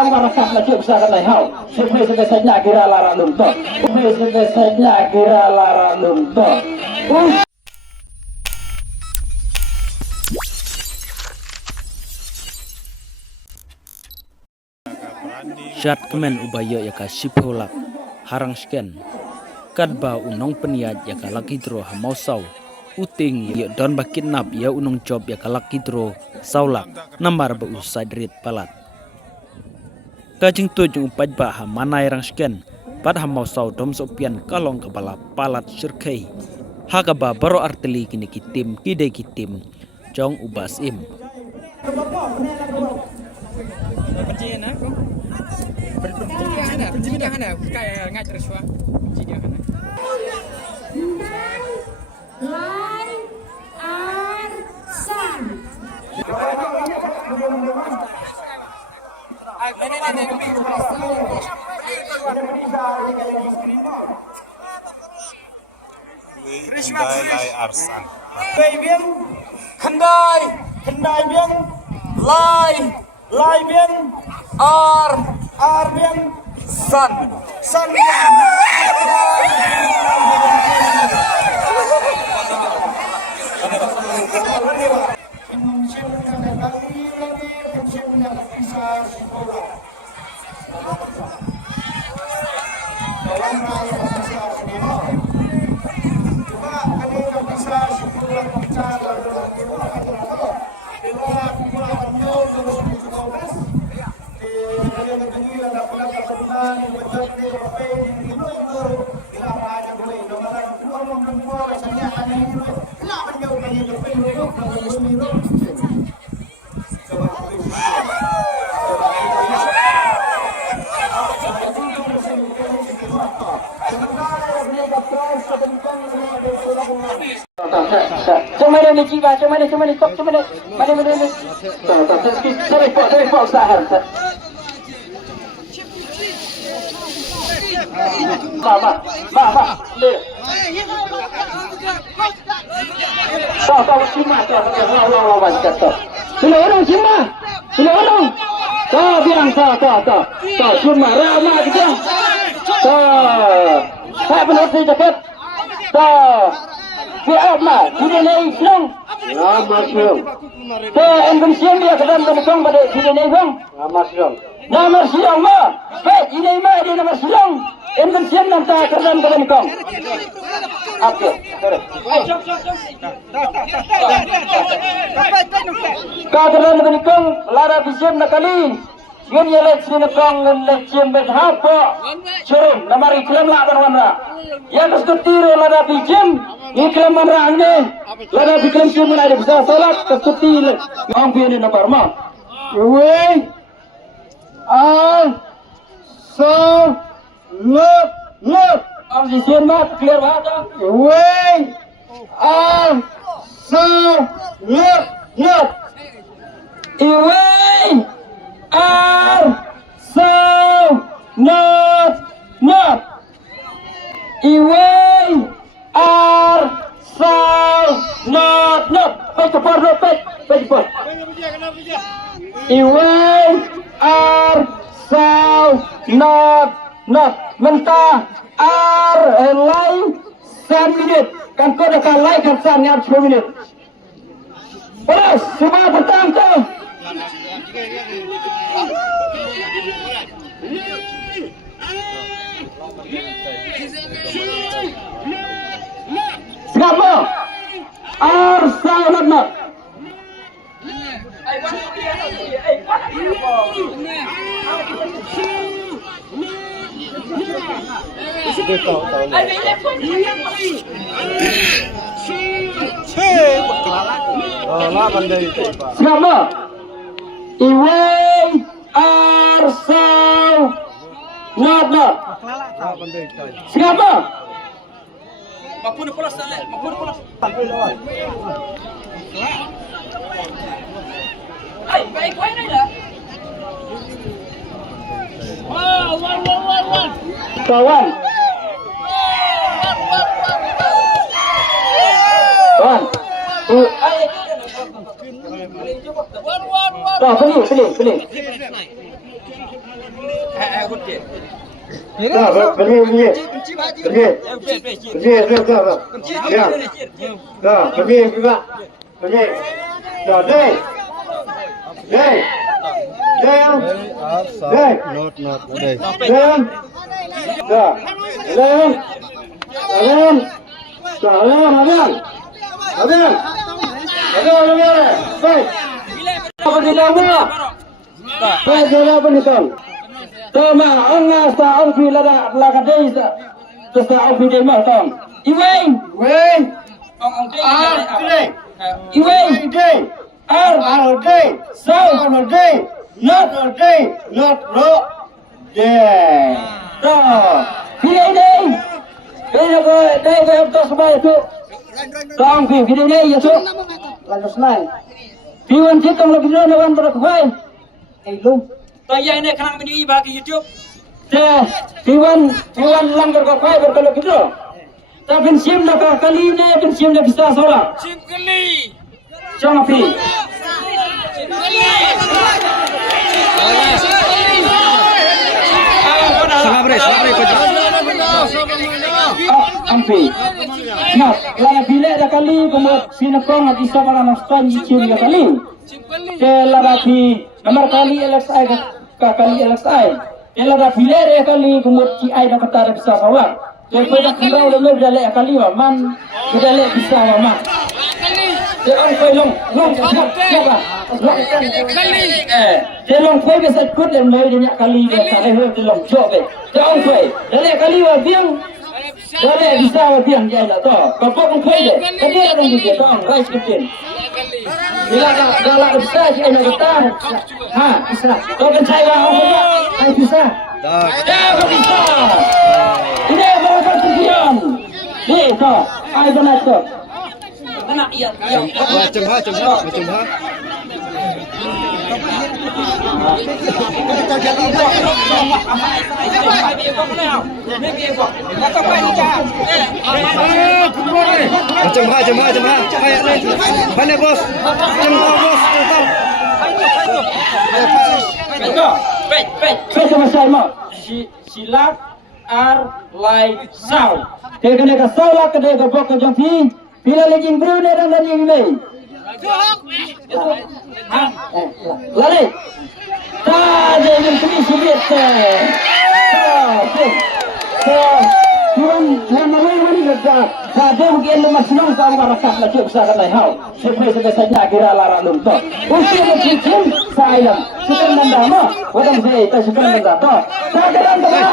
orang merekam lagi besar lai hau. Semua sebesarnya kira lara lumto. Semua sebesarnya kira lara lumto. Syat kemen ubaya yaka sipholak harang sken kadba unong peniat yaka lakidro hamausau uting ya don bakidnap ya unong job yaka lakidro saulak namar ba usadrit palat kajing tujung pajba hamanai rang sken pad hamausau dom sopian kalong kepala palat sirkai hakaba baro arteli kini kitim kide kitim jong ubas im Penci dia hana kayak ngai tersua. Penci dia hana. Lai Arsan. Hendai Lai Arsan. Hendai biang, lai biang, ar biang, san biang. Cuma ni jiwa, cuma ni kok, cuma ni. Mana. Sorry, usaha. Mama. Kau cuma lawan kata. Sila orang. Kau biang kau. Cuma ramah kita. Saya benar jaket. Siap mah, tidak naik siang. Nama siang. Engkau siang dia kadang kong pada tidak naik siang. Nama siang mah. Ini mah dia nama siang. Engkau siang nanti kadang kong. Oke. Kau kadang kong lara bisian nakali. Ngan yelet sini kong ngan cium berhapa. Curum nama iklan lah berwarna. Yang kesetiro lara bisian. Iklan mana ane? Lara bisian cium mana ada besar salat kesetiro. Yang biar nomor mah. Wei. Look. Ang bisian mah clear aja. Wei. Look. Iwei. Not. Iwei not. Page por. Iwei not. Mentah lai 10 minit. Kan kau dah lai kan sangat 10 minit. Terus semua petang tu. Siapa? Arsan not. Siapa? Iwei Arsan not. Siapa? Mapun pulas. Baik ni dah. Wan. Kawan. Pilih. Gede. Dah, pergi. Ya. Dah, pergi juga. Pergi. Dah, deh. Not. Deh. Dah. Apa di dalam? Saya apa ni tuan? Tama anga sa alfi lada laka desa. Sa alfi de ma tuan. Iweng. Ong Iweng. Ar. Sau. Not. Pilih ini. Pilih ko to sabay tu. Tong pilih ini ya tu. Lanjut naik. Piwan citong lagi dulu nawan berkuai. Lu. Toya ini kenang menu bagi YouTube. Piwan lang berkuai berkolok gitu. Tapi sim nak kali ini sim nak bisa seorang. Sim kali. Jangan pi. Ampi. Nah, lagi bila ada kali kemudian sinekong nak bisa para mastan sim ya kali. Lagi nomor kali LXI kali LXI. Lagi bila ada kali kemudian CI nak kata bisa seorang. Lepas dah kira udah berjalan kali man berjalan bisa man. Orang kau long siapa? Long kau bisa ikut dalam banyak kali dia long job. Orang kau dalam kali biang dalam bisa biang dia tak tahu. Kau kau dia, tapi ada dia orang rice kitchen. Bila dah bisa dia nak kata, bisa. Kau kan saya orang bisa. Dah bisa. Ini berapa tujuan? Ni tu, ai benar tu. Benar iya. Macam ha. Macam ha. Mana bos? Saya selesai mau. Silat like sound. Kena ke salah kena ke bok ke jompi. Bila lagi bro ni dan lagi ni. Lari. Tak ada yang kini sibit. Tuan mana kerja? Ada mungkin lemas senang sama rakyat lagi besar lain hal. Sebenarnya saja kira lara lumpuh. Usia macam saya. Sukan nanda mah. Wadang saya tak sukan nanda. Tak ada nanda.